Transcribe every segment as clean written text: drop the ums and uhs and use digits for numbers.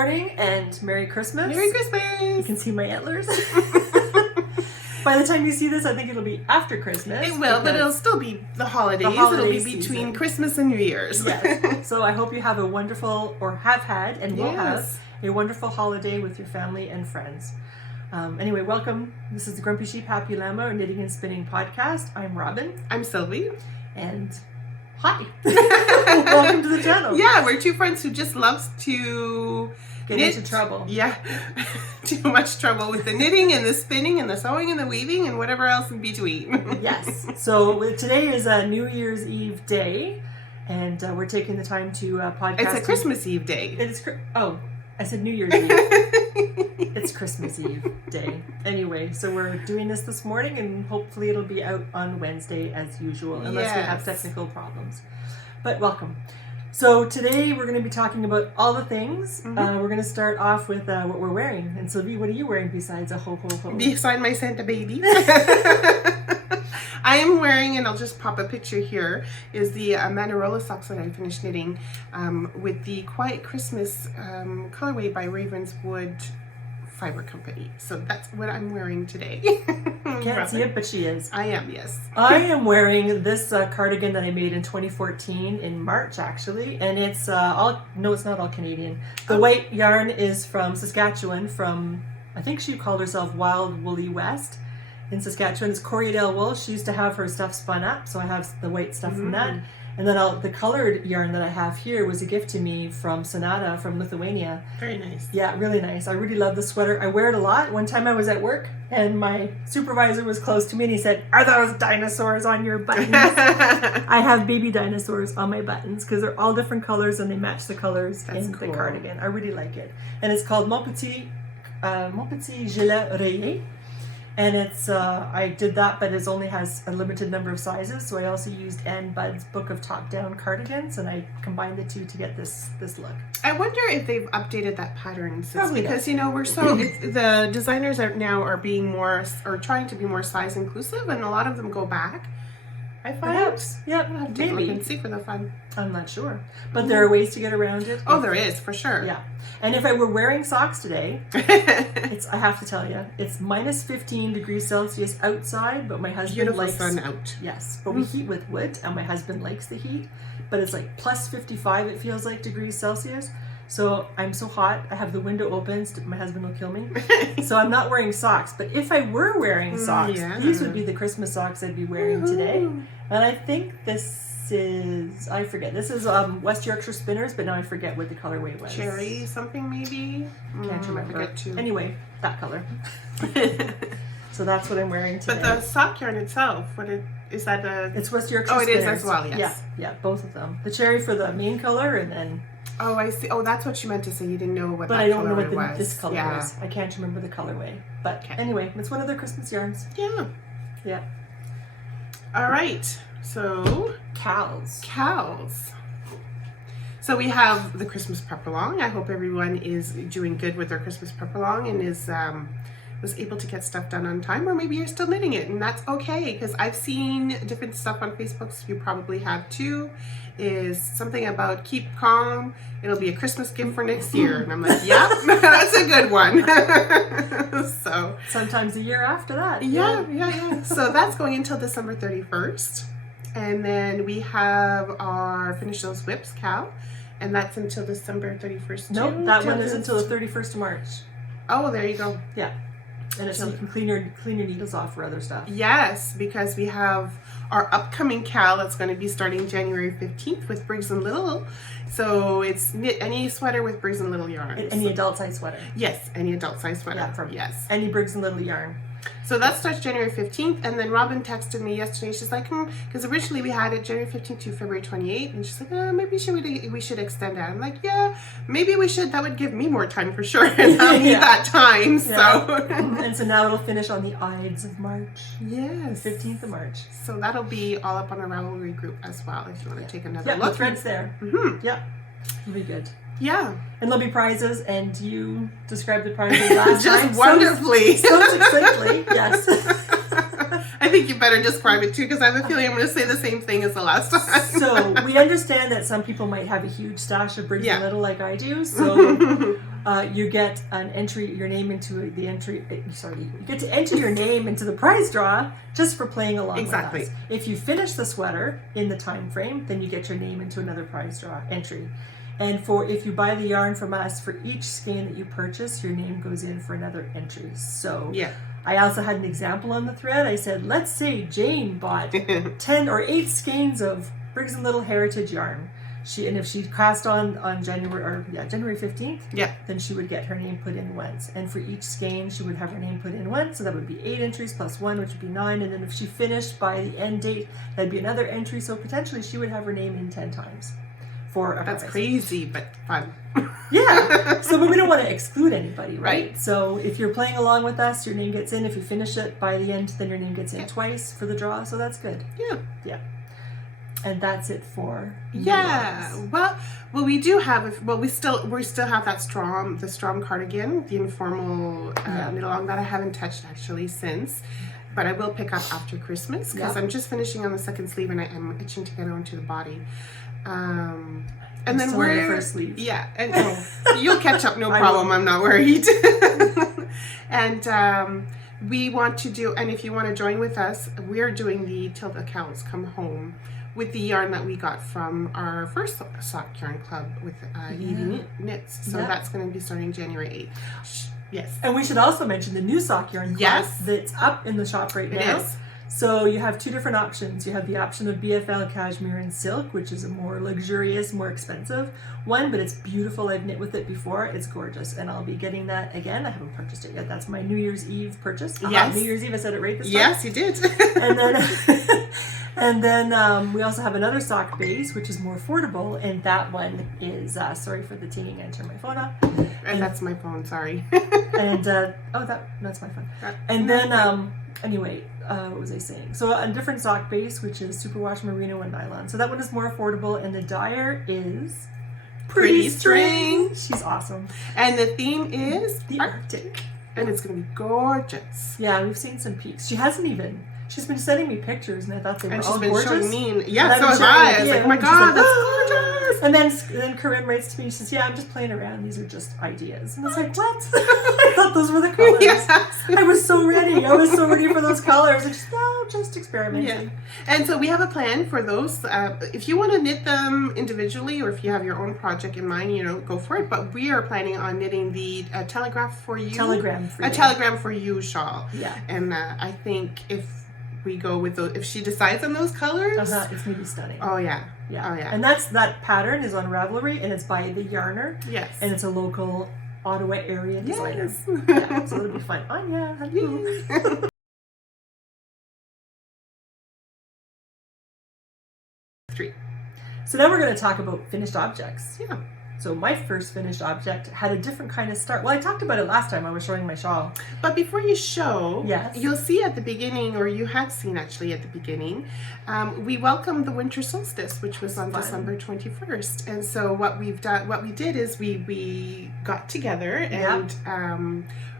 morning and Merry Christmas. Merry Christmas. You can see my antlers. By the time you see this, I think it'll be after Christmas. It will, but it'll still be the holidays. It'll be between season. Christmas and New Year's. Yes. So I hope you have a wonderful, or have had, and will have a wonderful holiday with your family and friends. Anyway, welcome. This is the Grumpy Sheep Happy Llama, or Knitting and Spinning podcast. I'm Robin. I'm Sylvie. And hi. Welcome to the channel. Yeah, we're two friends who just loves to get into trouble. Yeah. Too much trouble with the knitting and the spinning and the sewing and the weaving and whatever else in between. Yes. So today is a New Year's Eve day, and we're taking the time to podcast. It's a Christmas Eve day. It's I said New Year's Eve. It's Christmas Eve day. Anyway, so we're doing this morning, and hopefully it'll be out on Wednesday as usual, unless we have technical problems. But welcome. So today we're going to be talking about all the things. We're going to start off with what we're wearing. And Sylvie, what are you wearing besides a ho ho ho? Beside my Santa baby. I am wearing, and I'll just pop a picture here, is the Manarola socks that I finished knitting with the Quiet Christmas colorway by Ravenswood Fibre Company. So that's what I'm wearing today. Can't see it, but she is. I am, yes. I am wearing this cardigan that I made in 2014 in March, actually, and it's no, it's not all Canadian. The white yarn is from Saskatchewan, from, I think she called herself Wild Woolly West in Saskatchewan. It's Corriedale wool. She used to have her stuff spun up, so I have the white stuff from that. And then the colored yarn that I have here was a gift to me from Sonata from Lithuania. Very nice. Yeah, really nice. I really love the sweater. I wear it a lot. One time I was at work and my supervisor was close to me and he said, "Are those dinosaurs on your buttons?" I have baby dinosaurs on my buttons because they're all different colors and they match the colors in the cardigan. I really like it. And it's called Mon Petit Gilet Rayé. And it's, I did that, but it only has a limited number of sizes. So I also used Anne Budd's book of top-down cardigans, and I combined the two to get this look. I wonder if they've updated that pattern since, Probably because you know we're so the designers are being more, or trying to be more size inclusive, and a lot of them go back. I find. Perhaps. Yeah, I'll have to take a look and see for the fun. I'm not sure, but there are ways to get around it. Oh, there is for sure. Yeah, and if I were wearing socks today, I have to tell you, it's minus 15 degrees Celsius outside, but my husband likes sun out. Yes, but we heat with wood, and my husband likes the heat, but it's like plus 55. It feels like degrees Celsius. So I'm so hot, I have the window open, my husband will kill me. So I'm not wearing socks, but if I were wearing socks, these would be the Christmas socks I'd be wearing today. And I think this is, I forget, this is West Yorkshire Spinners, but now I forget what the colorway was. Cherry something maybe? Can't remember. I forget too. Anyway, that color. So that's what I'm wearing today. But the sock yarn itself, is that a... It's West Yorkshire Spinners. Oh, it Spinners. is as well, yes. Yeah, both of them. The cherry for the main color, and then... Oh, I see. Oh, that's what you meant to say. You didn't know what but that I don't know colorway what was. This color was. I can't remember the colorway. But anyway, it's one of their Christmas yarns. Yeah. Yeah. All right. So, Cowls. So we have the Christmas prep along. I hope everyone is doing good with their Christmas prep along and was able to get stuff done on time, or maybe you're still knitting it, and that's okay, because I've seen different stuff on Facebook, so you probably have too, is something about keep calm, it'll be a Christmas gift for next year, and I'm like, yep, that's a good one. So sometimes a year after that. Yeah. So that's going until December 31st, and then we have our Finish Those Whips, Cowl, and that's until December 31st. Nope, that one is until the 31st of March. Oh, there you go. Yeah. And it's so you can clean your needles off for other stuff. Yes, because we have our upcoming Cowl that's going to be starting January 15th with Briggs and Little. So it's knit any sweater with Briggs and Little yarn. Any adult size sweater. Yes, any adult size sweater. Yeah, from any Briggs and Little yarn. So that starts January 15th, and then Robin texted me yesterday. She's like, because originally we had it January 15th to February 28th, and she's like, maybe we should extend that. I'm like, yeah, maybe we should. That would give me more time for sure, and I'll need that time. Yeah. So and so now it'll finish on the Ides of March. Yes, 15th of March. So that'll be all up on our Ravelry group as well if you want to take another look. The thread's there. Yeah, it'll be good. Yeah. And there'll be prizes, and you described the prizes last time. Just wonderfully. So succinctly, yes. I think you better describe it too, because I have a feeling I'm going to say the same thing as the last time. So we understand that some people might have a huge stash of Briggs and Little like I do. So you get an entry, your name into the entry. You get to enter your name into the prize draw just for playing along Exactly. with us. If you finish the sweater in the time frame, then you get your name into another prize draw entry. And if you buy the yarn from us, for each skein that you purchase, your name goes in for another entry. So Yeah. I also had an example on the thread. I said, let's say Jane bought 10 or 8 skeins of Briggs and Little Heritage yarn. And if she cast on January 15th, Yeah. then she would get her name put in once. And for each skein, she would have her name put in once. So that would be 8 entries plus 1, which would be 9. And then if she finished by the end date, that'd be another entry. So potentially she would have her name in 10 times. That's crazy, but fun. Yeah. So, but we don't want to exclude anybody, right? Right. So if you're playing along with us, your name gets in. If you finish it by the end, then your name gets in twice for the draw. So that's good. Yeah. Yeah. And that's it for Yeah. yours. Well, we do have. Well, we still have the Strom cardigan, the informal knit along that I haven't touched actually since. But I will pick up after Christmas because I'm just finishing on the second sleeve and I am itching to get onto the body. And then Still on the first sleeve. Yeah, and you'll catch up, no problem. I'm not worried. And we want to do, and if you want to join with us, we're doing the Till the Cowls Come Home with the yarn that we got from our first sock yarn club with Edie Knits. So that's going to be starting January 8th. Yes. And we should also mention the new sock yarn class that's up in the shop right now. It is. So you have 2 different options. You have the option of BFL cashmere and silk, which is a more luxurious, more expensive one, but it's beautiful. I've knit with it before. It's gorgeous, and I'll be getting that again. I haven't purchased it yet. That's my New Year's Eve purchase. Yes. New Year's Eve, I said it right this time. Yes, you did. And then we also have another sock base, which is more affordable, and that one is, sorry for the tinging, I turned my phone off. And that's my phone, sorry. And, that's my phone. And then, anyway, what was I saying? So a different sock base, which is superwash merino and nylon. So that one is more affordable, and the dyer is Pretty String. She's awesome. And the theme is The Arctic. And it's going to be gorgeous. Yeah, we've seen some peaks. She's been sending me pictures, and I thought they were all gorgeous. And she's been showing me, yeah, And so I've have been I. sharing I was with like, you, oh my and she's God, like, that's gorgeous. And then Corinne writes to me, she says, yeah, I'm just playing around. These are just ideas. And I was like, what? I thought those were the colors. Yes. I was so ready. I was so ready for those colors. I just experimenting. Yeah. And so we have a plan for those. If you want to knit them individually, or if you have your own project in mind, go for it. But we are planning on knitting the Telegram for You shawl. Yeah. And I think if we go with those, if she decides on those colors, it's gonna be stunning. Oh yeah. Yeah. Oh yeah. And that pattern is on Ravelry, and it's by the Yarner. Yes. And it's a local Ottawa area designer. Yes. Yeah, so it'll be fun. Anya, hello. So now we're going to talk about finished objects. Yeah. So my first finished object had a different kind of start. Well, I talked about it last time I was showing my shawl. But before you show, yes, you'll see at the beginning, or you had seen actually at the beginning, we welcomed the winter solstice, which was on December 21st. And so what we did is we got together, and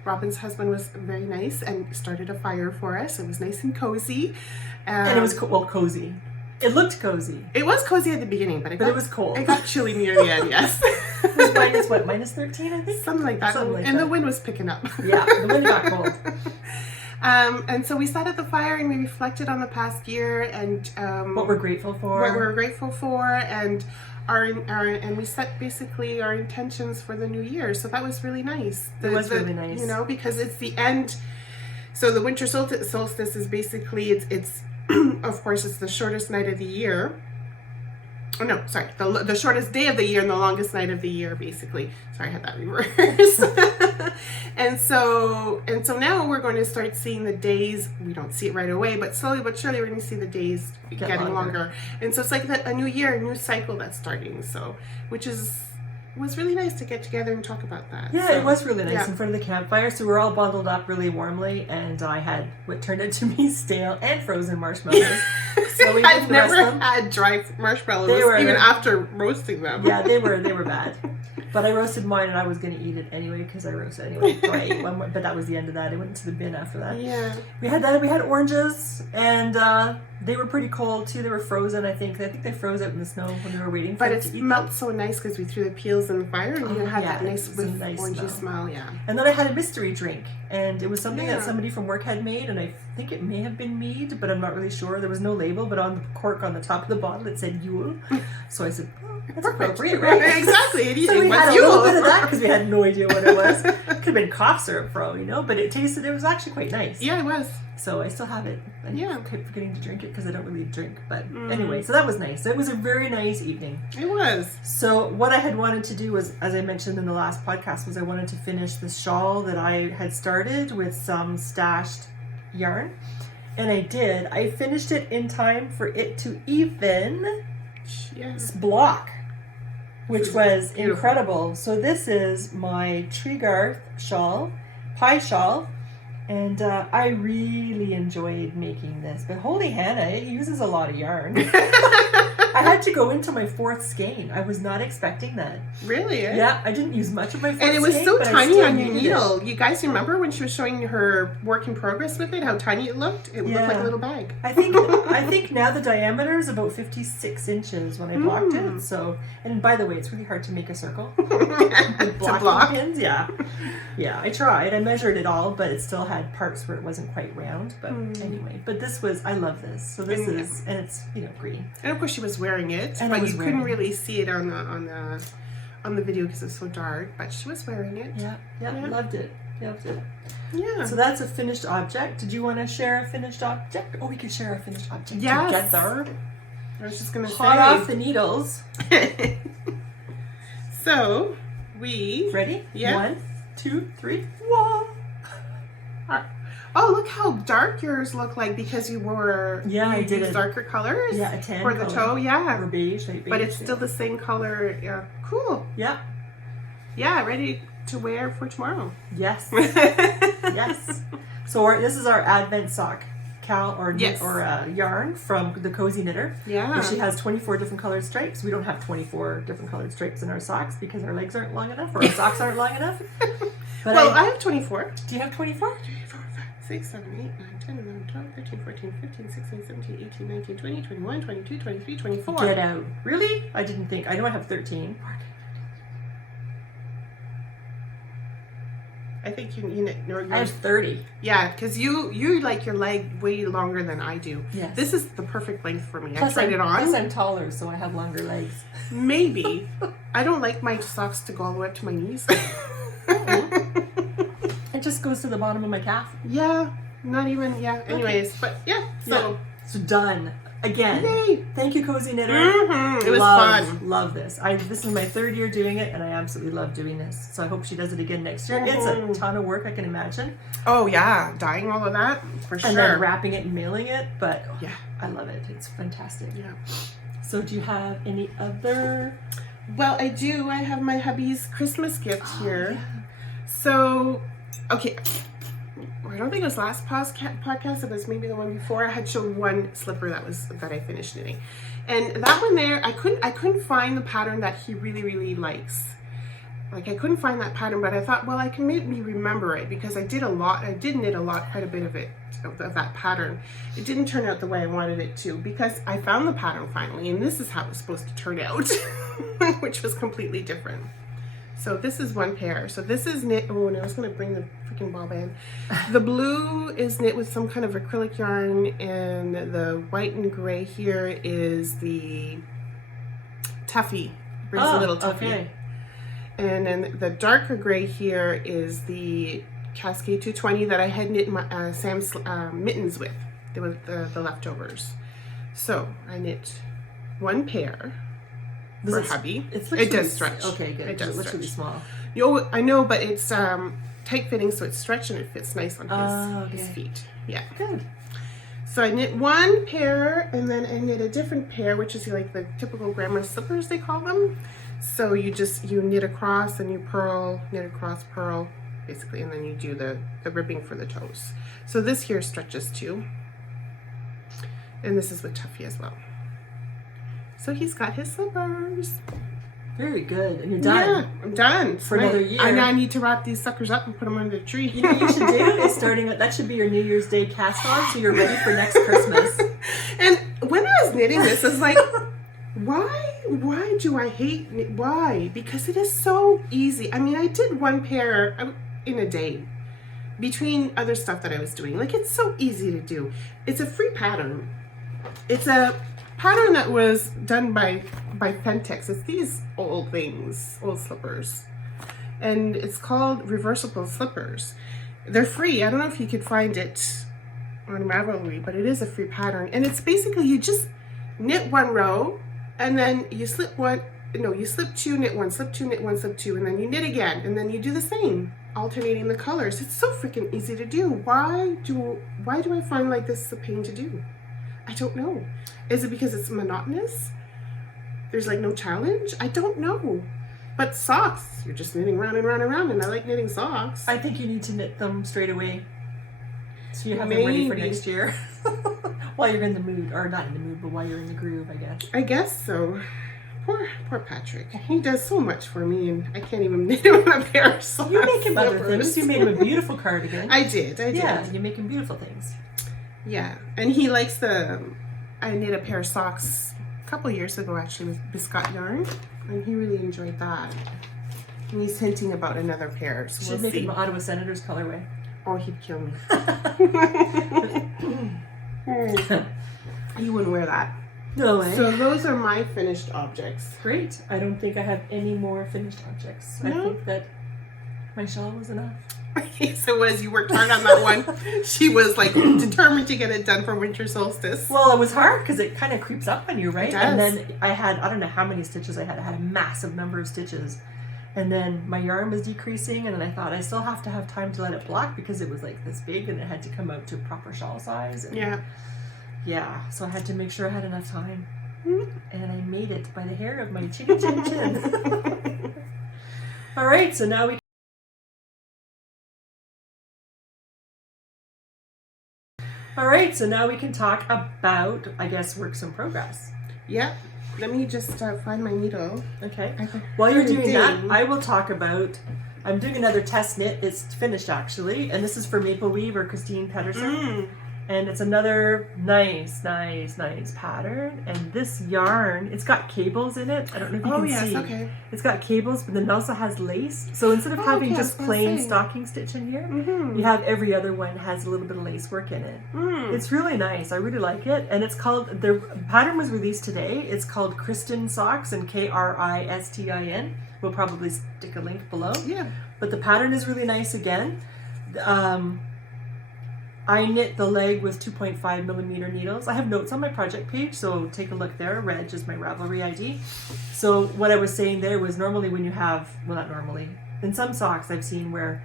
Robin's husband was very nice and started a fire for us. It was nice and cozy. And it was cozy. It looked cozy. It was cozy at the beginning, but it was cold. It got chilly near the end, yes. It was minus 13, I think? Something like that. And the wind was picking up. Yeah, the wind got cold. And so we sat at the fire and we reflected on the past year and what we're grateful for. And and we set basically our intentions for the new year. So that was really nice. Really nice. Because it's the end. So the winter solstice is basically it's of course, it's the shortest night of the year. Oh no, sorry, the shortest day of the year and the longest night of the year, basically. Sorry, I had that reversed. and so now we're going to start seeing the days. We don't see it right away, but slowly but surely we're going to see the days getting longer. And so it's like a new year, a new cycle that's starting. So, which was really nice to get together and talk about that. Yeah, it was really nice in front of the campfire. So we're all bundled up really warmly, and I had what turned out to be stale and frozen marshmallows. So we I've never had dry marshmallows even after roasting them. Yeah, they were bad. But I roasted mine, and I was going to eat it anyway because I roasted anyway. So I ate one, but that was the end of that. I went into the bin after that. Yeah. We had that. We had oranges, and They were pretty cold too. They were frozen, I think. I think they froze out in the snow when we were waiting for But it it to eat smelled them. so nice because we threw the peels in the fire and you had that nice, it's a nice orangey smell. Yeah. And then I had a mystery drink, and it was something Yeah. that somebody from work had made, and I think it may have been mead, but I'm not really sure. There was no label, but on the cork on the top of the bottle it said Yule. So I said, oh, that's appropriate, right? Exactly. So we had a Yule. little bit of that because we had no idea what it was. Could have been cough syrup for all we know, but it was actually quite nice. Yeah, it was. So I still have it. I Yeah. keep forgetting to drink it because I don't really drink. But anyway, so that was nice. It was a very nice evening. It was. So what I had wanted to do was, as I mentioned in the last podcast, was I wanted to finish the shawl that I had started with some stashed yarn. And I did. I finished it in time for it to even block, which was beautiful. incredible. So this is my Tree Garth shawl, pie shawl. And I really enjoyed making this. But holy Hannah, it uses a lot of yarn. I had to go into my 4th skein. I was not expecting that. Really? Eh? Yeah, I didn't use much of my 4th And it was skein, so but I tiny still on your needed needle. You guys remember when she was showing her work in progress with it, how tiny it looked? It looked like a little bag. I think now the diameter is about 56 inches when I blocked it. So, and by the way, it's really hard to make a circle. With blocking pins, yeah. Yeah, I tried. I measured it all, but it still had parts where it wasn't quite round. But anyway, but this was, I love this. So this is, and it's, green. And of course she was wearing it, And but you couldn't really see it on the video because it's so dark, but she was wearing it. Yeah, loved it. Loved it. Yeah. So that's a finished object. Did you want to share a finished object? Oh, we could share a finished object together. I was just going to say. Hot off the needles. So, we... Ready? Yeah. 1, 2, 3. Whoa! Oh, look how dark yours look like because you wore I did used darker colors. Yeah, a tan for the toe. Yeah, or beige, like beige, but it's still the same color. Yeah, cool. Yeah. Yeah, ready to wear for tomorrow. Yes. Yes. So this is our Advent sock, Cowl or yarn from the Cozy Knitter. Yeah. And she has 24 different colored stripes. We don't have 24 different colored stripes in our socks because our legs aren't long enough or our socks aren't long enough. But well, I have 24. Do you have 24? 6, 7, 8, 9, 10, 11, 12, 13, 14, 15, 16, 17, 18, 19, 20, 21, 22, 23, 24. Get out. Really? I didn't think. I know I have 13. I think you I have 30. Yeah, because you like your leg way longer than I do. Yes. This is the perfect length for me. Plus I tried it on. Plus I'm taller, so I have longer legs. Maybe. I don't like my socks to go all the way up to my knees. It just goes to the bottom of my calf. Yeah, not even, yeah. Anyways, but yeah, so. So done. Again. Yay. Thank you, Cozy Knitter. It was fun. Love this. This is my 3rd year doing it, and I absolutely love doing this. So I hope she does it again next year. It's a ton of work, I can imagine. Oh, yeah. Dyeing all of that, for sure. And then wrapping it and mailing it, but yeah, I love it. It's fantastic. Yeah. So do you have any other? Well, I do. I have my hubby's Christmas gift here. Yeah. So, okay. I don't think it was last podcast. It was maybe the one before. I had shown one slipper that I finished knitting, and that one there, I couldn't find the pattern that he really likes. Like I couldn't find that pattern, but I thought, well, I can maybe remember it because I did knit a lot, quite a bit of it, of that pattern. It didn't turn out the way I wanted it to because I found the pattern finally, and this is how it was supposed to turn out, which was completely different. So this is one pair. So this is knit. Oh, and I was going to bring the freaking ball band. The blue is knit with some kind of acrylic yarn, and the white and gray here is the Tuffy, Briggs and Little Tuffy. Okay. And then the darker gray here is the Cascade 220 that I had knit my, Sam's mittens with. They were the leftovers. So I knit one pair. For hubby. It does stretch. Okay, good. It looks really small. I know, but it's tight fitting, so it's stretched and it fits nice on his feet. Yeah. Good. So I knit one pair, and then I knit a different pair, which is like the typical grandma slippers, they call them. So you knit across and you purl, knit across, purl, basically, and then you do the ribbing for the toes. So this here stretches too. And this is with Tuffy as well. So he's got his slippers. Very good. And you're done. Yeah, I'm done. For another year. I now need to wrap these suckers up and put them under the tree. You know what you should do is that should be your New Year's Day cast on, so you're ready for next Christmas. And when I was knitting this, I was like, why do I hate why? Because it is so easy. I mean, I did one pair in a day between other stuff that I was doing. Like, it's so easy to do. It's a free pattern. It's a pattern that was done by Pentex. It's these old slippers. And it's called reversible slippers. They're free. I don't know if you could find it on Ravelry, but it is a free pattern. And it's basically, you just knit one row, and then you slip two, knit one, slip two, knit one, slip two, and then you knit again, and then you do the same, alternating the colors. It's so freaking easy to do. Why do I find like this a pain to do? I don't know. Is it because it's monotonous? There's like no challenge? I don't know. But socks, you're just knitting round and round and round, and I like knitting socks. I think you need to knit them straight away, so you have them ready for next year. While you're in the mood, or not in the mood, but while you're in the groove, I guess. I guess so. Poor Patrick. He does so much for me, and I can't even knit him a pair of socks. You make him other things. You made him a beautiful cardigan. I did. Yeah, you make him beautiful things. Yeah, and he likes I knit a pair of socks a couple years ago, actually, with Biscott Yarn, and he really enjoyed that. And he's hinting about another pair, so we'll see. Should make him Ottawa Senators colorway. Oh, he'd kill me. You wouldn't wear that. No way. So those are my finished objects. Great. I don't think I have any more finished objects. No? I think that my shawl was enough. Yes, it was. You worked hard on that one. She was like determined to get it done for winter solstice. Well, it was hard because it kind of creeps up on you, right? It does. And then I don't know how many stitches I had. I had a massive number of stitches. And then my yarn was decreasing, and then I thought I still have to have time to let it block because it was like this big and it had to come out to proper shawl size. And yeah, so I had to make sure I had enough time. And I made it by the hair of my chinny chin chin. All right, so now we can talk about, I guess, works in progress. Yeah. Let me just find my needle. Okay. While you're doing that, I will talk about, I'm doing another test knit. It's finished actually, and this is for Maple Weave or Christine Pedersen. And it's another nice pattern. And this yarn, it's got cables in it. I don't know if you can see. Okay. It's got cables, but then it also has lace. So instead of having just plain stocking stitch in here, you have every other one has a little bit of lace work in it. It's really nice. I really like it. And it's called, the pattern was released today. It's called Kristin Socks, and Kristin. We'll probably stick a link below. Yeah. But the pattern is really nice again. I knit the leg with 2.5 millimeter needles. I have notes on my project page, so take a look there. Reg is my Ravelry ID. So what I was saying there was normally when you have, well, not normally, in some socks I've seen where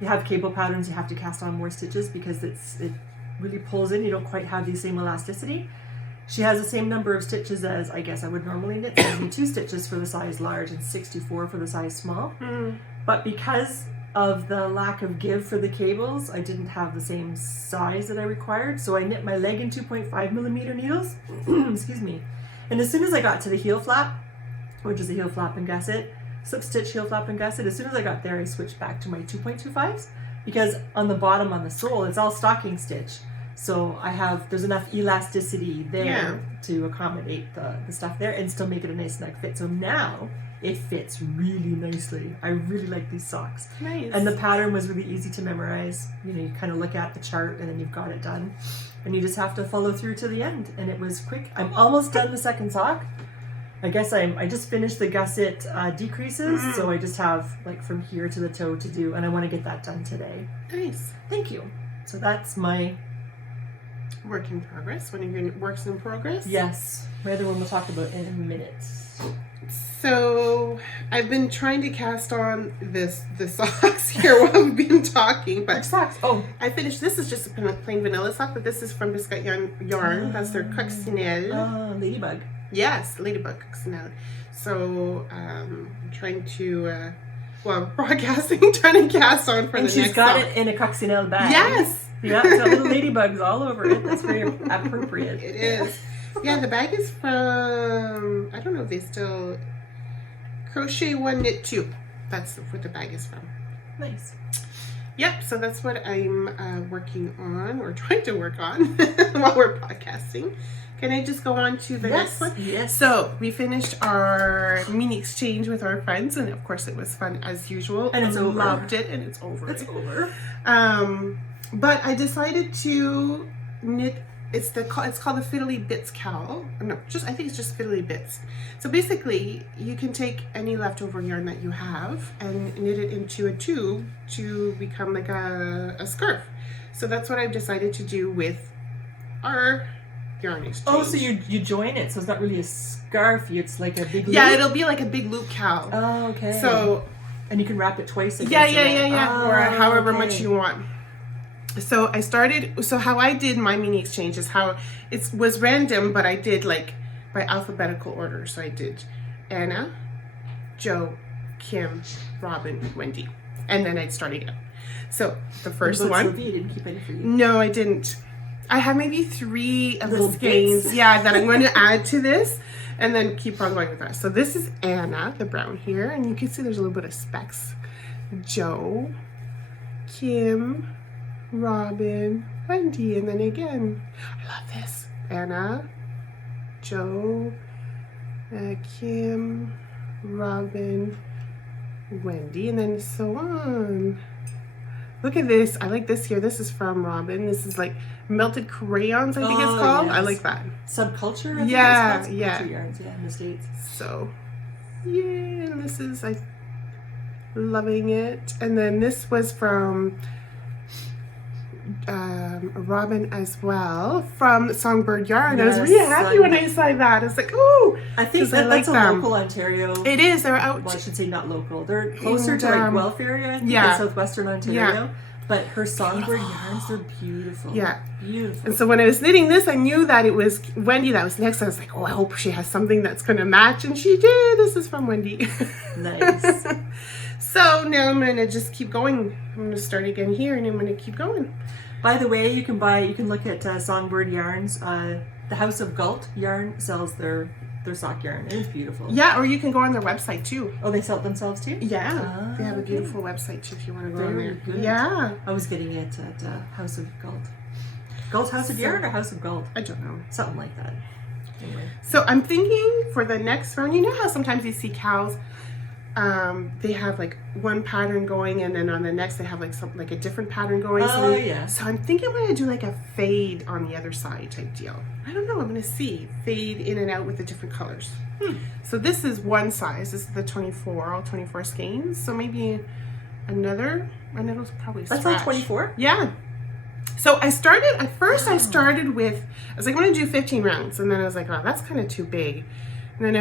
you have cable patterns, you have to cast on more stitches because it really pulls in. You don't quite have the same elasticity. She has the same number of stitches as I guess I would normally knit, 72 stitches for the size large and 64 for the size small. But because of the lack of give for the cables, I didn't have the same size that I required, so I knit my leg in 2.5 millimeter needles. Excuse me. And as soon as I got to the heel flap, which is a heel flap and gusset, slip stitch, heel flap and gusset, as soon as I got there, I switched back to my 2.25s because on the bottom on the sole, it's all stocking stitch. So there's enough elasticity there to accommodate the stuff there and still make it a nice snug fit. So now it fits really nicely. I really like these socks. Nice. And the pattern was really easy to memorize. You know, you kind of look at the chart and then you've got it done. And you just have to follow through to the end. And it was quick. I'm almost done the second sock. I guess I just finished the gusset decreases. So I just have like from here to the toe to do. And I want to get that done today. Nice. Thank you. So that's my work in progress. One of your works in progress? Yes. My other one we'll talk about in a minute. So I've been trying to cast on the socks here while we've been talking. But which socks? Oh, I finished. This is just a plain vanilla sock, but this is from Biscott Yarn. That's their Coccinelle. Ladybug. Yes, Ladybug Coccinelle. So I'm trying to, broadcasting, trying to cast on for the next sock. And she's got it in a Coccinelle bag. Yes. Yeah, it's got little ladybugs all over it. That's very appropriate. It is. Yeah, the bag is from, I don't know if they still crochet 1, knit 2. That's what the bag is from. Nice. Yep, so that's what I'm working on, or trying to work on while we're podcasting. Can I just go on to the next one? Yes. So we finished our mini exchange with our friends, and of course it was fun as usual. And it's over. Loved it, and it's over. It's over. But I decided to knit. It's called the Fiddly Bits Cowl. No, I think it's just Fiddly Bits. So basically, you can take any leftover yarn that you have and knit it into a tube to become like a scarf. So that's what I've decided to do with our yarn exchange. Oh, so you join it, so it's not really a scarf. It's like a big loop? Yeah, it'll be like a big loop cowl. Oh, okay. So and you can wrap it twice. Yeah. Oh, or however okay. much you want. So how I did my mini exchange is how it was random, but I did like by alphabetical order. So I did Anna, Joe, Kim, Robin, Wendy, and then I'd start again. So the first one. Sylvie, you didn't keep any for you. No, I didn't. I have maybe 3 of Little the skeins, bits. yeah, that I'm going to add to this, and then keep on going with that. So this is Anna, the brown here, and you can see there's a little bit of specks. Joe, Kim, Robin, Wendy, and then again. I love this. Anna, Joe, Kim, Robin, Wendy, and then so on. Look at this. I like this here. This is from Robin. This is like melted crayons, I think it's called. Yes. I like that. Subculture? I think Yeah, it's called. yeah. Subculture yarns, yeah, in the States. So, yeah, and this is, I'm loving it. And then this was from Robin as well, from Songbird Yarn. Yes, I was really happy when I saw that. I was like, ooh. I think 'cause I like that's a them. local Ontario. It is. They're out. Well, I should say not local. They're closer And, to like Guelph area, I think, yeah. in southwestern Ontario. Yeah. But her Songbird yarns, they're beautiful. Yeah. Beautiful. And so when I was knitting this, I knew that it was Wendy that was next. I was like, oh, I hope she has something that's going to match. And she did. This is from Wendy. Nice. So now I'm going to just keep going. I'm going to start again here, and I'm going to keep going. By the way, you can look at Songbird Yarns. The House of Galt Yarn sells their sock yarn. It's beautiful. Yeah, or you can go on their website too. Oh, they sell it themselves too? Yeah, they have a okay. beautiful website too if you want to go on Very there. good. Yeah. I was getting it at House of Galt. Galt's House of Yarn or House of Galt? I don't know. Something like that. Anyway. So I'm thinking for the next round, you know how sometimes you see cows, they have like one pattern going, and then on the next they have like something like a different pattern going. Oh, yeah. So I'm thinking I'm gonna do like a fade on the other side type deal. I don't know. I'm gonna see fade in and out with the different colors. So this is one size. This is the 24, all 24 skeins. So maybe another, and it'll probably That's stretch. all 24? Yeah. So I started I started with, I was like, I'm gonna do 15 rounds, and then I was like, oh, that's kind of too big. And then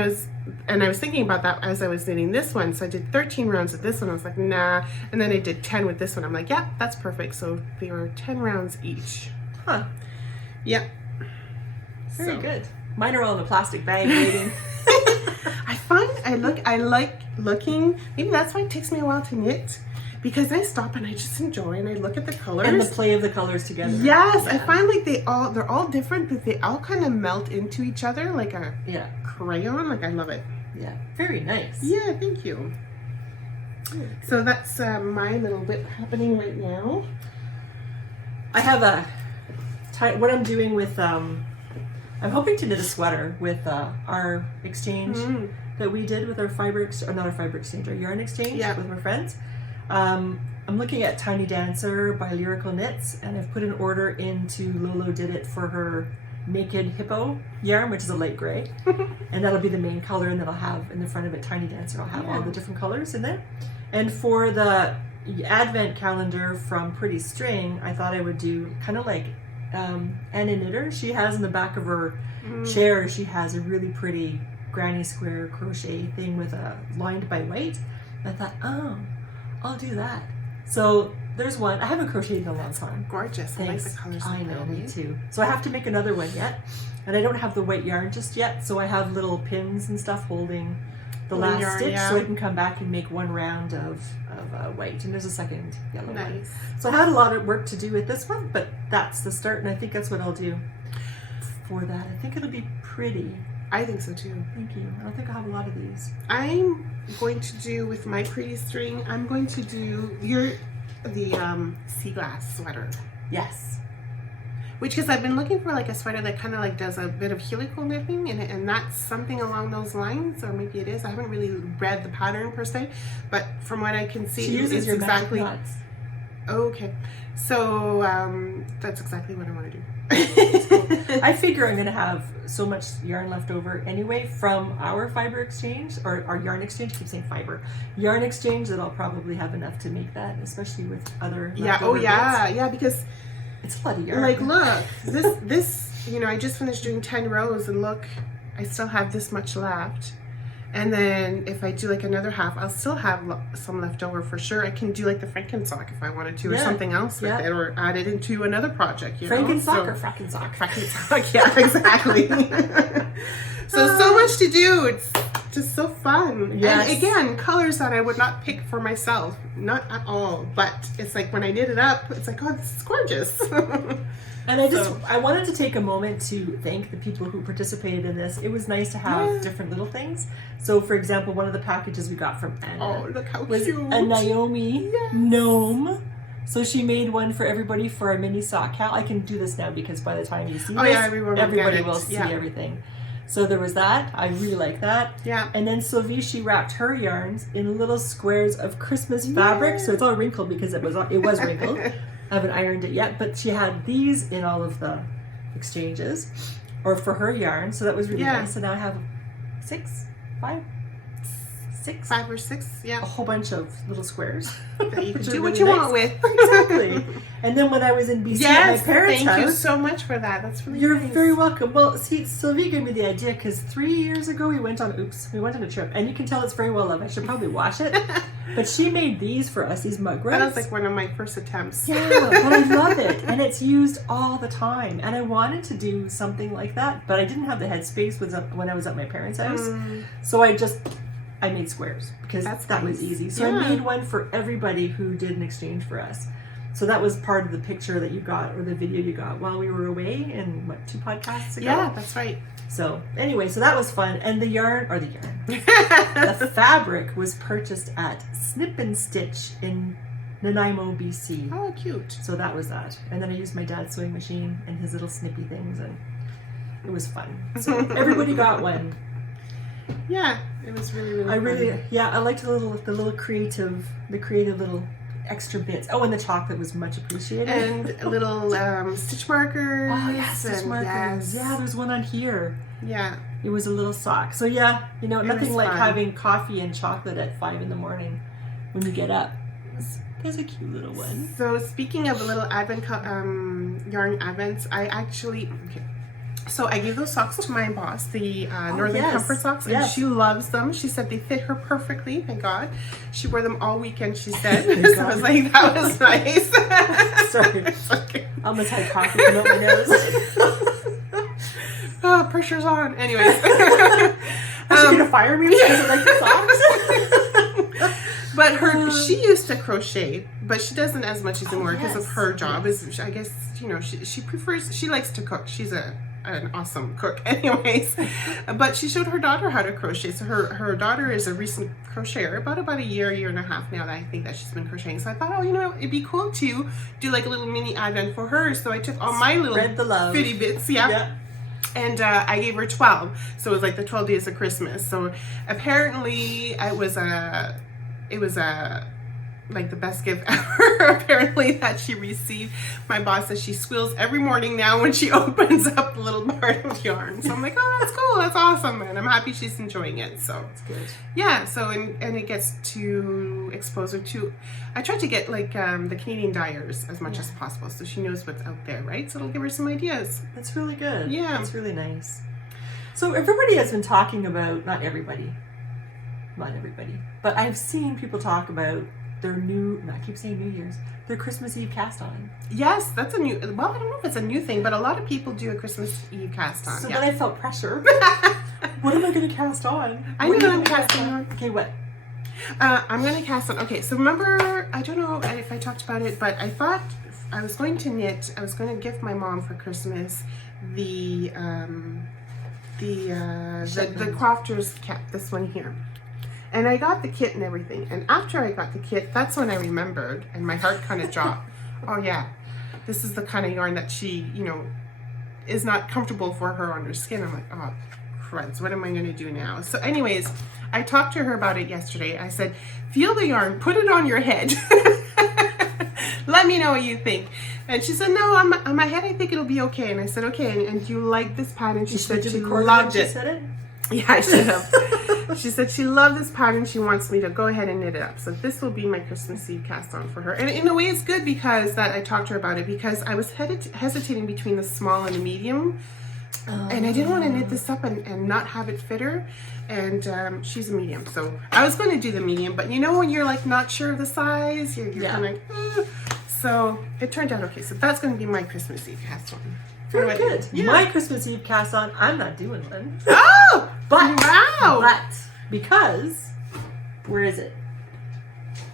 I was thinking about that as I was knitting this one. So I did 13 rounds with this one. I was like, nah. And then I did 10 with this one. I'm like, yeah, that's perfect. So they were 10 rounds each. Huh. Yep. Very good. Mine are all in a plastic bag waiting. I like looking. Maybe that's why it takes me a while to knit, because I stop and I just enjoy and I look at the colors. And the play of the colors together. Yes, Yeah. I find like they're all different, but they all kind of melt into each other like a crayon. Like I love it. Yeah. Very nice. Yeah, thank you. So that's my little bit happening right now. I have what I'm doing with I'm hoping to knit a sweater with our exchange that we did with our our yarn exchange with my friends. I'm looking at Tiny Dancer by Lyrical Knits, and I've put an order into Lolo Did It for her Naked Hippo yarn, which is a light gray. And that'll be the main color, and then I'll have in the front of it, Tiny Dancer, I'll have all the different colors in there. And for the advent calendar from Pretty String, I thought I would do kind of like Anna Knitter. She has in the back of her chair, she has a really pretty granny square crochet thing with a lined by white. I thought, oh, I'll do that. So there's one. I haven't crocheted in a long time. Gorgeous. Thanks. I like the colors. I know, me too. So I have to make another one yet. And I don't have the white yarn just yet, so I have little pins and stuff holding the last yarn, stitch, so I can come back and make one round of white. And there's a second yellow one. So I had a lot of work to do with this one, but that's the start, and I think that's what I'll do for that. I think it'll be pretty. I think so too. Thank you. I don't think I have a lot of these. I'm going to do with my pretty string. I'm going to do the sea glass sweater. Yes. Which, because I've been looking for like a sweater that kind of like does a bit of helical knitting, and that's something along those lines, or maybe it is. I haven't really read the pattern per se, but from what I can see, She uses your exactly. magic knots. Okay, so that's exactly what I want to do. I figure I'm going to have so much yarn left over anyway from our fiber exchange, or our yarn exchange. I keep saying fiber. Yarn exchange, that I'll probably have enough to make that, especially with other leftover bits. Yeah, because it's a lot of yarn. like, look, this, you know, I just finished doing 10 rows, and look, I still have this much left. And then if I do like another half, I'll still have some left over for sure. I can do like the Frankensock if I wanted to, or something else with it, or add it into another project. You Frankensock or Frackensock? Frackensock, yeah, exactly. So much to do. It's just so fun. Yes. And again, colors that I would not pick for myself, not at all. But it's like when I knit it up, it's like, oh, this is gorgeous. And I wanted to take a moment to thank the people who participated in this. It was nice to have different little things. So, for example, one of the packages we got from Anna look how was cute. a Naomi gnome. So she made one for everybody for a mini sock cowl. I can do this now because by the time you see this, everybody will see everything. So there was that. I really like that. Yeah. And then Sylvie, she wrapped her yarns in little squares of Christmas fabric. So it's all wrinkled because it was wrinkled. I haven't ironed it yet, but she had these in all of the exchanges, or for her yarn, so that was really nice. So now I have 5 or 6, a whole bunch of little squares that you can do what you want with. Exactly. And then when I was in BC at my parents' house, thank you so much for that. That's really You're nice. very welcome. Well, see, Sylvie gave me the idea because 3 years ago we went on a trip, and you can tell it's very well loved. I should probably wash it. But she made these for us, these mug rugs. That was like one of my first attempts. Yeah, but I love it, and it's used all the time. And I wanted to do something like that, but I didn't have the headspace when I was at my parents' house. So I made squares because that was easy. So I made one for everybody who did an exchange for us. So that was part of the picture that you got, or the video you got while we were away in 2 podcasts ago? Yeah, that's right. So anyway, so that was fun. And the the fabric was purchased at Snip and Stitch in Nanaimo, BC. Oh, cute. So that was that. And then I used my dad's sewing machine and his little snippy things, and it was fun. So everybody got one. Yeah, it was really fun. I liked the little creative little extra bits. Oh, and the chocolate was much appreciated. And little stitch markers. Oh, yeah, stitch markers. Yes. Yeah, there's one on here. Yeah. It was a little sock. So yeah, nothing like having coffee and chocolate at 5 in the morning when you get up. There's a cute little one. So speaking of little advent yarn advents, So I gave those socks to my boss, the Northern Comfort socks, and she loves them. She said they fit her perfectly, thank God. She wore them all weekend, she said. So I was like, that was nice. Sorry. Okay. I almost had coffee come out my nose. Oh, pressure's on. Anyways. Is she going to fire me because I like the socks? But she used to crochet, but she doesn't as much anymore because of her job. I guess, she likes to cook. She's an awesome cook anyways, but she showed her daughter how to crochet. So her daughter is a recent crocheter, about a year and a half now that I think that she's been crocheting. So I thought, it'd be cool to do like a little mini advent for her. So I took all my little fitty bits, and I gave her 12. So it was like the 12 days of Christmas. So apparently it was like the best gift ever apparently that she received. My boss says she squeals every morning now when she opens up the little bar of yarn. So I'm like, oh, that's cool, that's awesome, and I'm happy she's enjoying it. So it's good. Yeah, so and it gets to expose her to, I try to get like the Canadian dyers as much as possible so she knows what's out there, right? So it'll give her some ideas. That's really good. Yeah. That's really nice. So everybody has been talking about, not everybody, but I've seen people talk about their I keep saying New Year's, their Christmas Eve cast on. Yes, that's I don't know if it's a new thing, but a lot of people do a Christmas Eve cast on. So then I felt pressure. What am I going to cast on? I know what I'm casting on. Okay, what? I'm going to cast on, so remember, I don't know if I talked about it, but I thought I was going to gift my mom for Christmas the the crofter's cap, this one here. And I got the kit and everything. And after I got the kit, that's when I remembered, and my heart kind of dropped. Oh yeah, this is the kind of yarn that she, you know, is not comfortable for her on her skin. I'm like, oh, crud, what am I going to do now? So anyways, I talked to her about it yesterday. I said, feel the yarn, put it on your head. Let me know what you think. And she said, no, on my head, I think it'll be okay. And I said, okay. And do you like this pattern? She said she loved it. Said it? Yeah, I should have. She said she loved this pattern. She wants me to go ahead and knit it up. So this will be my Christmas Eve cast on for her. And in a way, it's good because that I talked to her about it, because I was hesitating between the small and the medium. And I didn't want to knit this up and not have it fit her. And she's a medium. So I was going to do the medium. But you know when you're like not sure of the size? You're kind of like, So it turned out okay. So that's going to be my Christmas Eve cast on. Very good. Yeah. My Christmas Eve cast on, I'm not doing one. Oh! But, wow! But, because, where is it?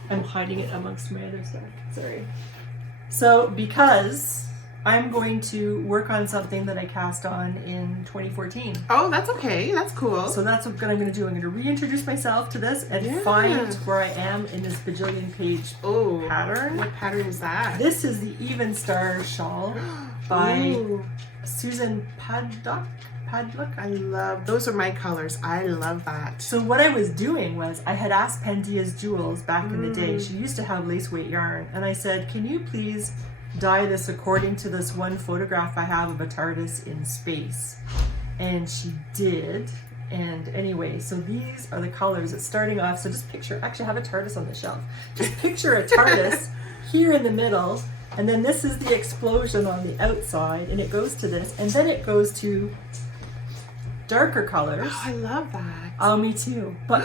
I'm hiding it amongst my other stuff. Sorry. So, because I'm going to work on something that I cast on in 2014. Oh, that's okay. That's cool. So that's what I'm going to do. I'm going to reintroduce myself to this and find where I am in this bajillion page pattern. What pattern is that? This is the Even Star shawl by Susan Padlock. I love, those are my colors. I love that. So what I was doing was I had asked Pendia's Jewels back in the day. She used to have lace weight yarn. And I said, can you please dye this according to this one photograph I have of a TARDIS in space? And she did. And anyway, so these are the colors. It's starting off. So just picture, actually I have a TARDIS on the shelf. Just picture a TARDIS here in the middle. And then this is the explosion on the outside. And it goes to this. And then it goes to darker colors. Oh, I love that. Oh, me too. But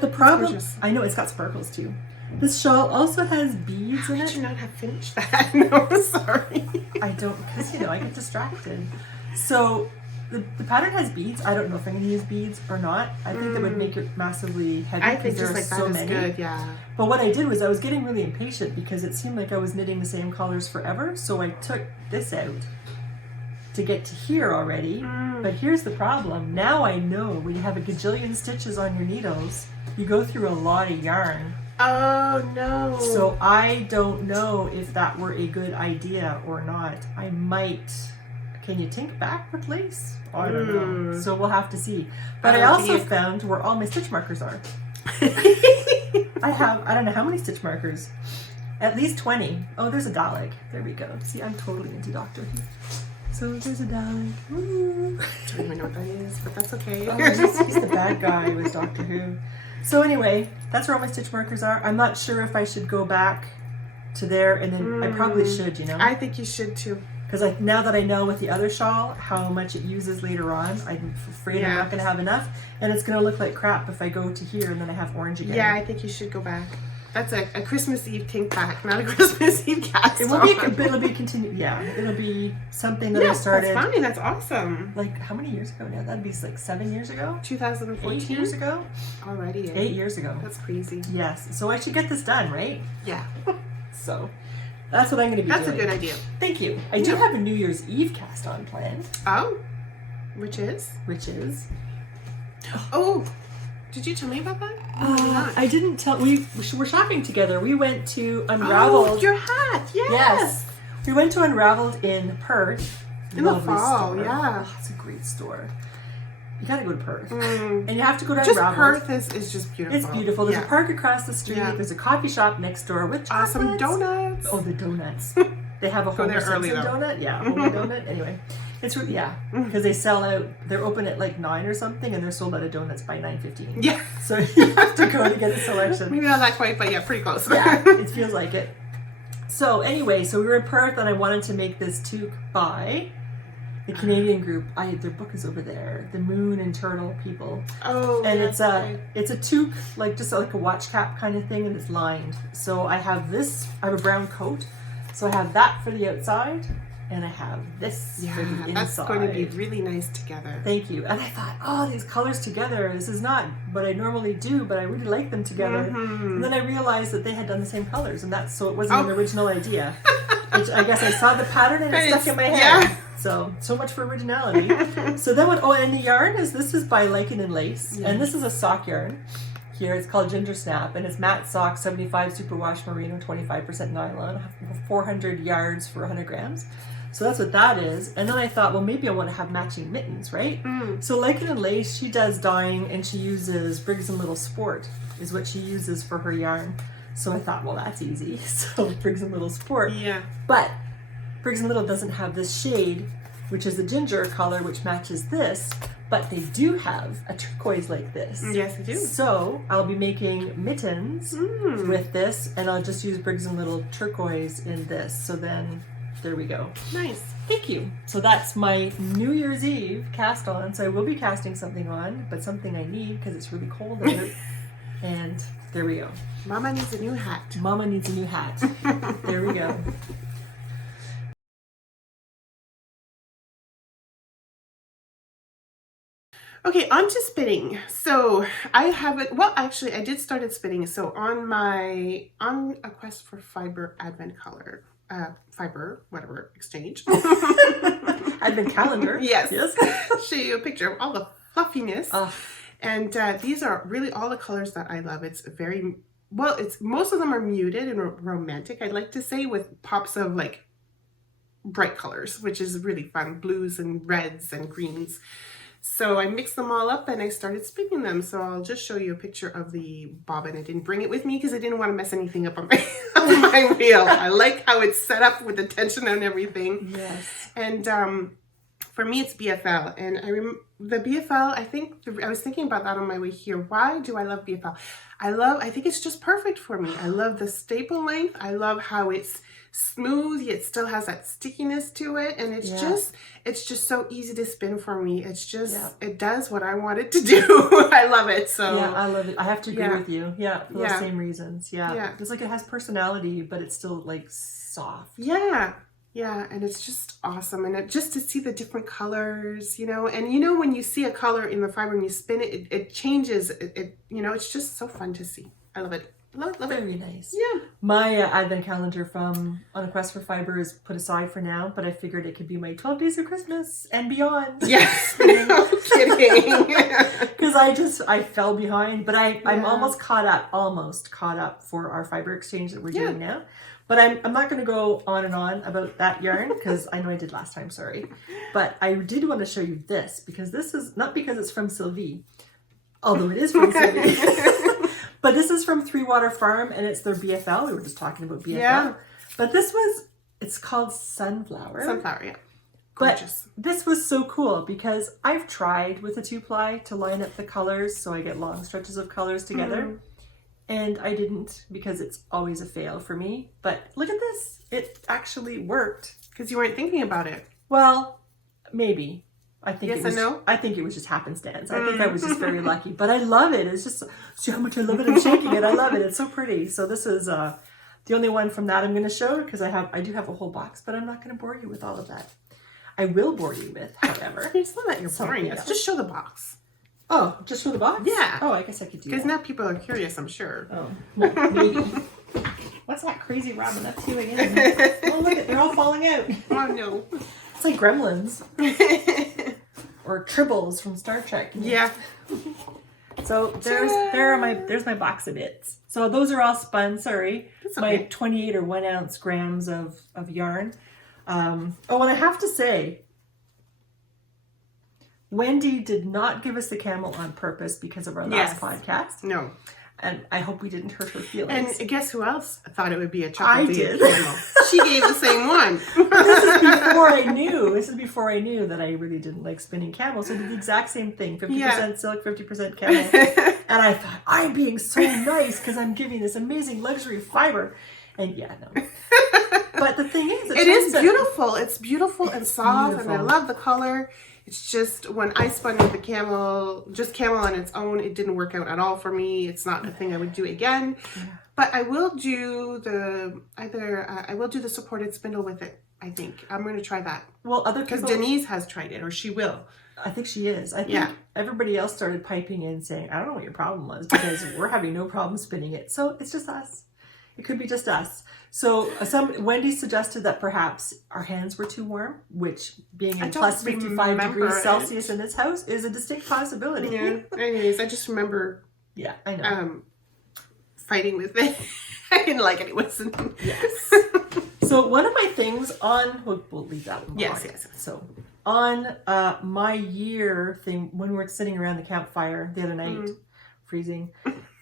the problem, I know it's got sparkles too. This shawl also has beads in it. How did you not have finished that? No, sorry. I don't, because I get distracted. So the pattern has beads. I don't know if I'm going to use beads or not. I think that would make it massively heavy. I think there just are like so that is many. good, yeah. But what I did was I was getting really impatient because it seemed like I was knitting the same colors forever. So I took this out to get to here already. But here's the problem. Now I know when you have a gajillion stitches on your needles, you go through a lot of yarn. Oh no. So I don't know if that were a good idea or not. I might. Can you tink back with lace? Oh, I don't know. So we'll have to see. But I also found where all my stitch markers are. I don't know how many stitch markers. At least 20. Oh, there's a Dalek. There we go. See, I'm totally into Doctor Who. So there's a Dalek. Woo. I don't even know what that is, but that's okay. Oh, he's the bad guy with Doctor Who. So anyway, that's where all my stitch markers are. I'm not sure if I should go back to there, and then I probably should, I think you should too. Because now that I know with the other shawl how much it uses later on, I'm afraid I'm not going to have enough, and it's going to look like crap if I go to here and then I have orange again. Yeah, I think you should go back. That's a Christmas Eve tink back, not a Christmas Eve cast. It will be. It'll be continued. Yeah, it'll be something that I started. That's funny. That's awesome. Like how many years ago now? That'd be like 7 years ago. 2014. 8 years ago. Already. 8 years ago. That's crazy. Yes. So I should get this done, right? Yeah. So that's what I'm going to be doing. That's a good idea. Thank you. I do have a New Year's Eve cast on planned. Oh, which is? Oh. Did you tell me about that? I didn't tell. We were shopping together. We went to Unraveled. Oh, your hat! Yes. Yes. We went to Unraveled in Perth. In the fall, yeah. Oh, it's a great store. You gotta go to Perth. And you have to go to just Unraveled. Perth is just beautiful. It's beautiful. There's a park across the street. Yeah. There's a coffee shop next door with awesome donuts. Oh, the donuts. They have a Homer Simpson donut. Yeah, Homer donut. Anyway. It's really, because they sell out. They're open at like 9 or something, and they're sold out of donuts by 9:15. Yeah, so you have to go to get a selection. Maybe not that quite, but yeah, pretty close. Yeah, it feels like it. So anyway, so we were in Perth, and I wanted to make this toque by the Canadian group. Their book is over there, the Moon and Turtle people. Oh, and it's a toque, like just like a watch cap kind of thing, and it's lined. So I have this. I have a brown coat, so I have that for the outside. And I have this for the inside. That's going to be really nice together. Thank you. And I thought, oh, these colors together. This is not what I normally do, but I really like them together. And then I realized that they had done the same colors, and so it wasn't an original idea. Which I guess I saw the pattern and it stuck in my head. Yeah. So much for originality. So then and the yarn this is by Lichen and Lace, and this is a sock yarn. Here it's called Ginger Snap, and it's matte sock, 75 superwash merino, 25% nylon, 400 yards for 100 grams. So that's what that is. And then I thought, well, maybe I want to have matching mittens, right? So Lichen and Lace, she does dyeing, and she uses Briggs and Little Sport is what she uses for her yarn. So I thought, well, that's easy. So Briggs and Little Sport. Yeah. But Briggs and Little doesn't have this shade, which is the ginger color, which matches this. But they do have a turquoise like this. Yes, they do. So I'll be making mittens with this, and I'll just use Briggs and Little turquoise in this. So then, there we go. Nice. Thank you. So that's my New Year's Eve cast on. So I will be casting something on, but something I need because it's really cold out. And there we go. Mama needs a new hat. Mama needs a new hat. There we go. Okay, on to spinning. So I haven't, well, actually I did started spinning. So on a quest for Fibre Advent color, Fibre, whatever, exchange. Advent calendar. Yes. Yes. Show you a picture of all the fluffiness. And these are really all the colors that I love. It's very, well, most of them are muted and romantic, I'd like to say, with pops of like bright colors, which is really fun. Blues and reds and greens. So I mixed them all up and I started spinning them. So I'll just show you a picture of the bobbin. I didn't bring it with me because I didn't want to mess anything up on my wheel. I like how it's set up with the tension and everything. Yes. And for me, it's BFL. And the BFL, I was thinking about that on my way here. Why do I love BFL? I think it's just perfect for me. I love the staple length. I love how it's smooth, yet still has that stickiness to it. And it's just so easy to spin for me. It's just, it does what I want it to do. I love it. So yeah, I love it. I have to agree with you. Yeah, for those same reasons. Yeah. It's like it has personality, but it's still like soft. Yeah. Yeah, and it's just awesome. And just to see the different colors, you know, and you know, when you see a color in the fiber and you spin it, it changes. You know, it's just so fun to see. I love it. Love it. Very nice. Yeah. My advent calendar from On a Quest for Fibre is put aside for now, but I figured it could be my 12 Days of Christmas and beyond. Yes. No kidding. Because I fell behind, but I'm almost caught up for our fiber exchange that we're doing now. But I'm not going to go on and on about that yarn because I know I did last time, sorry. But I did want to show you this because this is not because it's from Sylvie, although it is from Sylvie. But this is from Three Water Farm and it's their BFL. We were just talking about BFL. Yeah. But it's called Sunflower. Sunflower, yeah. Gorgeous. But this was so cool because I've tried with a 2-ply to line up the colors so I get long stretches of colors together. And I didn't because it's always a fail for me. But look at this. It actually worked. Because you weren't thinking about it. Well, maybe. I think yes and no? I think it was just happenstance. I think I was just very lucky. But I love it. It's just, see how much I love it. I'm shaking it. I love it. It's so pretty. So this is the only one from that I'm going to show because I do have a whole box, but I'm not going to bore you with all of that. I will bore you with, however. It's not that you're boring us. Just show the box. Oh, just for the box? Yeah. Oh, I guess I could do that. Because now people are curious, I'm sure. Oh, well, maybe. What's that crazy Robin? That's you again. Oh, look it. They're all falling out. Oh, no. It's like Gremlins. Or Tribbles from Star Trek. Yeah. So there's my box of bits. So those are all spun, sorry. That's okay. My 28 or 1 ounce grams of yarn. And I have to say, Wendy did not give us the camel on purpose because of our last podcast. No. And I hope we didn't hurt her feelings. And guess who else thought it would be a chocolate I did. camel? She gave the same one. This is before I knew. This is before I knew that I really didn't like spinning camels. So I did the exact same thing. 50% silk, 50% camel. And I thought, I'm being so nice because I'm giving this amazing luxury fiber. And yeah, no. But the thing is, it is beautiful. It's beautiful and soft, and I love the color. It's just when I spun with the camel, just camel on its own, it didn't work out at all for me. It's not a thing I would do again. Yeah. But I will do the supported spindle with it. I think I'm going to try that. Well, because Denise has tried it, or she will. I think she is. I think everybody else started piping in saying, I don't know what your problem was because we're having no problem spinning it. So it's just us. It could be just us. So Wendy suggested that perhaps our hands were too warm, which being in plus 55 degrees Celsius in this house is a distinct possibility. Yeah. Anyways, I just remember. Yeah, I know. Fighting with it. I didn't like it. It wasn't. Yes. So one of my things on we'll leave that one. Yes. So on my year thing, when we were sitting around the campfire the other night, freezing.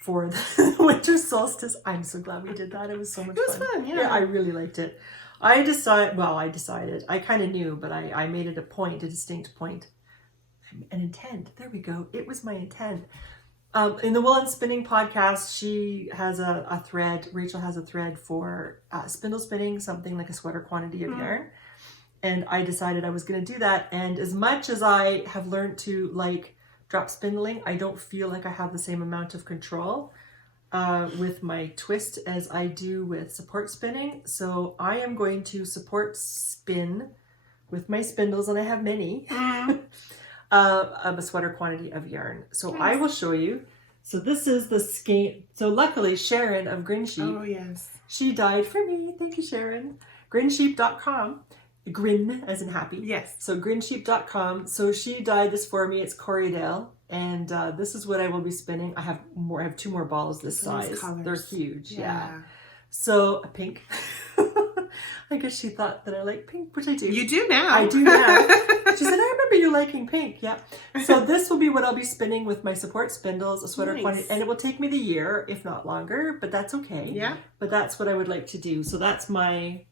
For the winter solstice. I'm so glad we did that. It was so much fun. It was fun, yeah. I really liked it. I decided. I kind of knew, but I made it a distinct point. An intent. There we go. It was my intent. In the Wool and Spinning podcast, she has a thread. Rachel has a thread for spindle spinning, something like a sweater quantity of yarn. And I decided I was going to do that. And as much as I have learned to like drop spindling, I don't feel like I have the same amount of control with my twist as I do with support spinning. So I am going to support spin with my spindles, and I have many, of a sweater quantity of yarn. So I will show you. So this is the skein. So luckily Sharon of Grin Sheep. Oh yes. She dyed for me. Thank you, Sharon. Grinsheep.com. Grin as in happy. Yes. So grinsheep.com. So she dyed this for me. It's Corriedale. And this is what I will be spinning. I have 2 more balls this size. Colors. They're huge. Yeah. So a pink. I guess she thought that I like pink, which I do. You do now. I do now. She said, I remember you liking pink. Yeah. So this will be what I'll be spinning with my support spindles, a sweater quantity. And it will take me the year, if not longer, but that's okay. Yeah. But that's what I would like to do. So that's my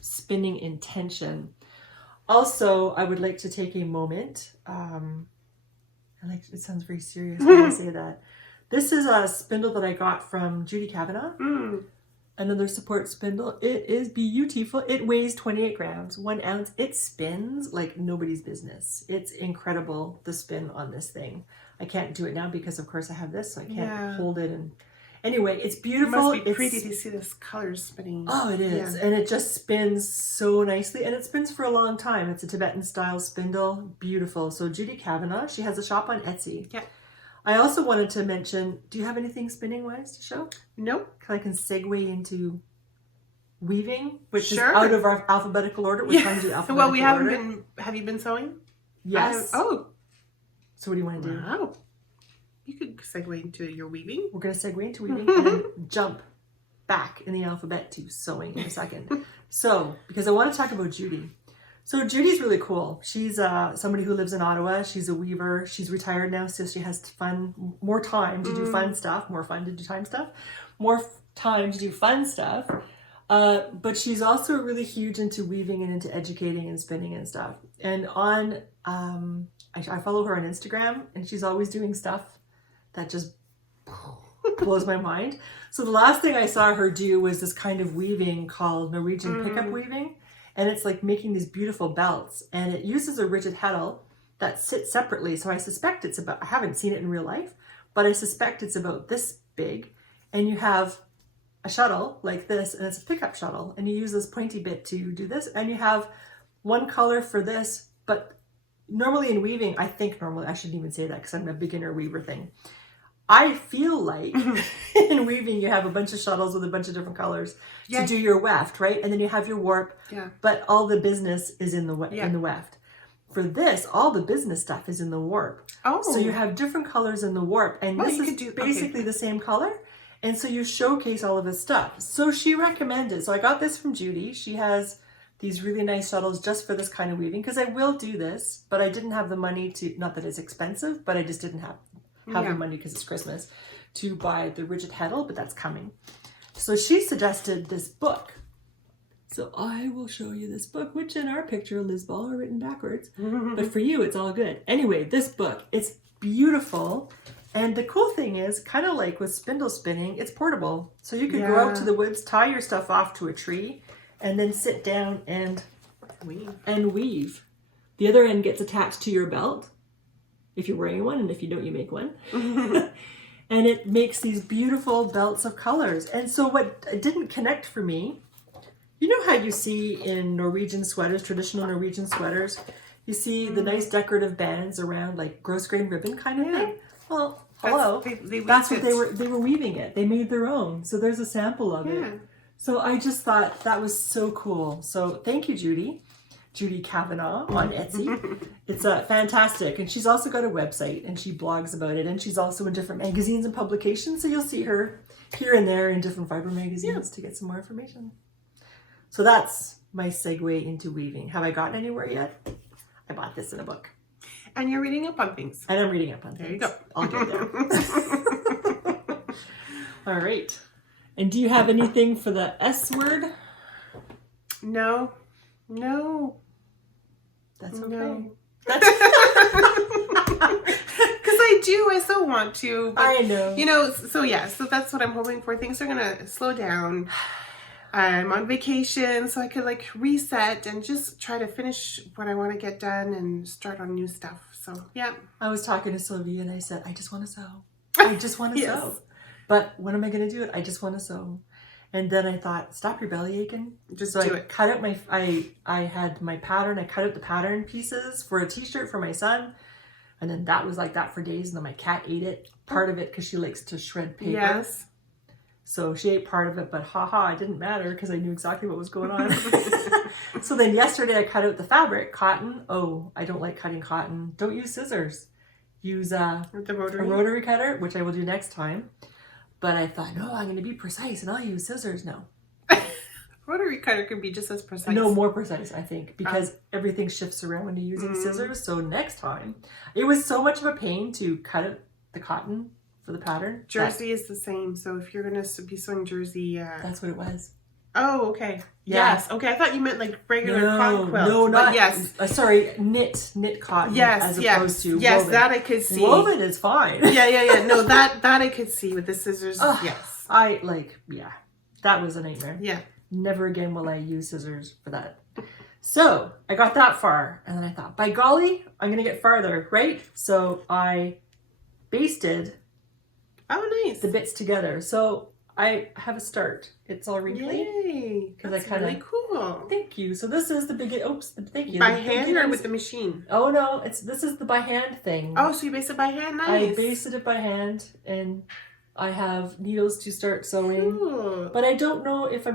spinning intention. Also, I would like to take a moment. It sounds very serious when I say that. This is a spindle that I got from Judy Kavanagh. Another support spindle. It is beautiful. It weighs 28 grams, 1 ounce. It spins like nobody's business. It's incredible, the spin on this thing. I can't do it now because, of course, I have this, so I can't hold it. And anyway, it's beautiful. It must be pretty to see this color spinning. Oh, it is. Yeah. And it just spins so nicely. And it spins for a long time. It's a Tibetan style spindle. Beautiful. So Judy Kavanagh, she has a shop on Etsy. Yeah. I also wanted to mention, do you have anything spinning wise to show? Nope. I can segue into weaving, which is out of our alphabetical order. We're trying to do alphabetical Well, we haven't order. been, have you been sewing? Yes. So what do you want to do? Wow. You could segue into your weaving. We're going to segue into weaving and then jump back in the alphabet to sewing in a second. So, because I want to talk about Judy. So Judy's really cool. She's somebody who lives in Ottawa. She's a weaver. She's retired now, so she has more time to do fun stuff, more fun to do time stuff, more time to do fun stuff. But she's also really huge into weaving and into educating and spinning and stuff. And on, I follow her on Instagram, and she's always doing stuff that just blows my mind. So the last thing I saw her do was this kind of weaving called Norwegian pickup weaving. And it's like making these beautiful belts, and it uses a rigid heddle that sits separately. So I suspect it's about, I haven't seen it in real life, but I suspect it's about this big. And you have a shuttle like this, and it's a pickup shuttle, and you use this pointy bit to do this. And you have one color for this, but normally in weaving, I shouldn't even say that because I'm a beginner weaver thing. I feel like in weaving you have a bunch of shuttles with a bunch of different colors to do your weft, right? And then you have your warp, but all the business is in the weft. For this, all the business stuff is in the warp. Oh. So you have different colors in the warp, and this is basically the same color. And so you showcase all of his stuff. So she recommended, so I got this from Judy. She has these really nice shuttles just for this kind of weaving, because I will do this, but I didn't have the money to, not that it's expensive, but I just didn't have the money because it's Christmas to buy the rigid heddle, but that's coming. So she suggested this book. So I will show you this book, which in our picture, Liz Ball are written backwards, but for you, it's all good. Anyway, this book, it's beautiful. And the cool thing is, kind of like with spindle spinning, it's portable. So you could go out to the woods, tie your stuff off to a tree, and then sit down and weave. The other end gets attached to your belt, if you're wearing one, and if you don't, you make one. And it makes these beautiful belts of colors. And so what didn't connect for me, you know how you see in Norwegian sweaters, traditional Norwegian sweaters, you see the nice decorative bands around like gross grain ribbon kind of thing? Well, Hello. They That's what weaved they were weaving it. They made their own. So there's a sample of it. So I just thought that was so cool. So thank you, Judy. Judy Kavanaugh on Etsy. It's fantastic. And she's also got a website and she blogs about it. And she's also in different magazines and publications. So you'll see her here and there in different Fibre magazines to get some more information. So that's my segue into weaving. Have I gotten anywhere yet? I bought this in a book. And you're reading up on things. And I'm reading up on things. There you go. I'll get there. All right. And do you have anything for the S word? No. That's okay. No. Because I so want to. But, I know. So that's what I'm hoping for. Things are going to slow down. I'm on vacation, so I could like reset and just try to finish what I want to get done and start on new stuff. So, yeah. I was talking to Sylvie and I said, I just want to sew. I just want to sew. But when am I going to do it? I just want to sew. And then I thought, stop your belly aching. Just so do I it. Cut out I had my pattern. I cut out the pattern pieces for a t-shirt for my son. And then that was like that for days. And then my cat ate it. Part of it because she likes to shred paper. Yes. So she ate part of it, but it didn't matter because I knew exactly what was going on. So then yesterday I cut out the fabric, cotton. Oh, I don't like cutting cotton. Don't use scissors. Use a rotary cutter, which I will do next time. But I thought, no, I'm going to be precise and I'll use scissors now. Rotary cutter can be just as precise. No, more precise, I think, because everything shifts around when you're using scissors. So next time, it was so much of a pain to cut out the cotton for the pattern. Jersey is the same. So if you're going to be sewing jersey... That's what it was. Oh, okay. Yeah. Yes. Okay, I thought you meant like regular cotton quilt. No, not yes. Sorry, knit cotton. Yes, as opposed to yes, woven. that I could see. Woven is fine. Yeah. No, that I could see with the scissors. Yes. That was a nightmare. Yeah. Never again will I use scissors for that. So I got that far, and then I thought, by golly, I'm gonna get farther, right? So I basted. Oh, nice. The bits together. So I have a start. It's all wrinkly. Yay. That's really cool. Thank you. So this is the big, thank you. By hand or with the machine? Oh no, this is the by hand thing. Oh, so you based it by hand? Nice. I basted it by hand and I have needles to start sewing. Cool. But I don't know if I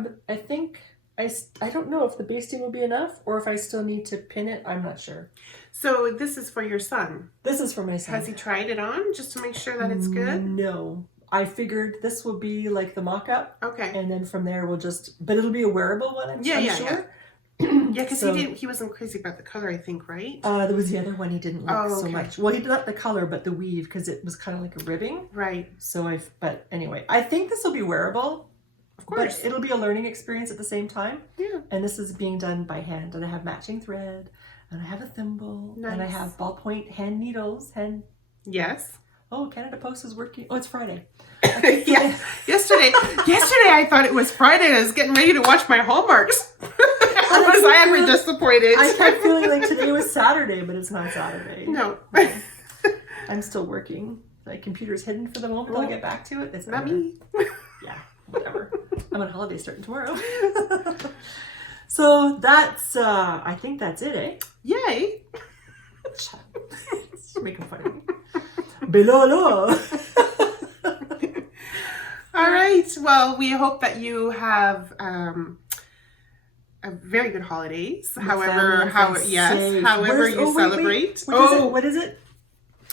don't know if the basting will be enough or if I still need to pin it. I'm not sure. So this is for your son? This is for my son. Has he tried it on just to make sure that it's good? No. I figured this will be like the mock-up. Okay. And then from there but it'll be a wearable one, I'm sure. Yeah, because he wasn't crazy about the color, I think, right? There was the other one he didn't like so much. Well, he did not the color, but the weave, because it was kind of like a ribbing. Right. So but anyway, I think this will be wearable. Of course. But it'll be a learning experience at the same time. Yeah. And this is being done by hand. And I have matching thread. And I have a thimble. Nice. And I have ballpoint hand needles. Yes. Oh, Canada Post is working. Oh, it's Friday. Yeah. Yesterday I thought it was Friday. I was getting ready to watch my Hallmarks. I am disappointed. I kept feeling like today was Saturday, but it's not Saturday. No. I'm still working. My computer's hidden for the moment. I'll get back to it. It's not me. Yeah, whatever. I'm on holiday starting tomorrow. So that's, I think that's it, eh? Yay. You're making fun of me. Below. All right. Well, we hope that you have a very good holidays. However you celebrate. What is it?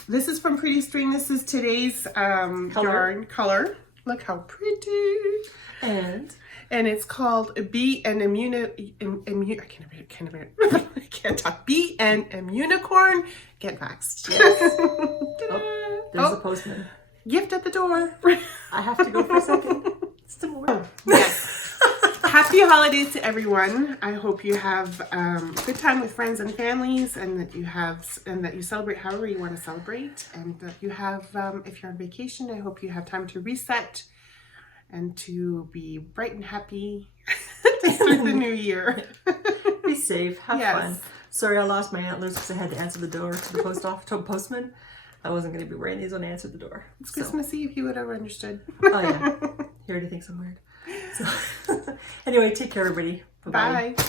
This is from Pretty String. This is today's yarn color. Look how pretty. And it's called Be an I can't talk. Be an unicorn. Get vaxxed. Yes. There's a postman. Gift at the door. I have to go for a second. It's tomorrow. Yes. Happy holidays to everyone. I hope you have a good time with friends and families, and that you celebrate however you want to celebrate, and that you have, if you're on vacation, I hope you have time to reset and to be bright and happy to start the new year. Be safe. Have fun. Sorry, I lost my antlers because I had to answer the door to the postman. I wasn't going to be wearing these when I answered the door. It's Christmas Eve. He would have understood. Oh, yeah. He already thinks I'm weird. So, anyway, take care, everybody. Bye-bye. Bye.